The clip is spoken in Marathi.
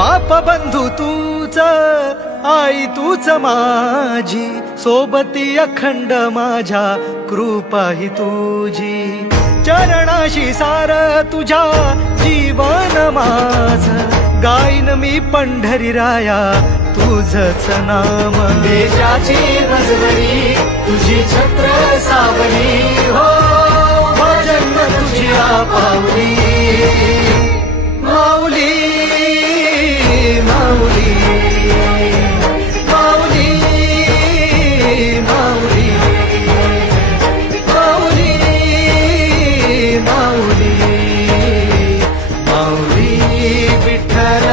बाप बंधू तूच, आई तूच माझी, सोबती अखंड माझ्या कृपा ही तुझी. चरणाशी सार तुझ्या जीवन माझ, गाईन मी पंढरी राया तुझच नाम. देशाची मजवरी तुझी छत्र सावली, हो भजन तुझी पावली. माऊली माऊली माऊली माऊली माऊली माऊली माऊली विठ्ठल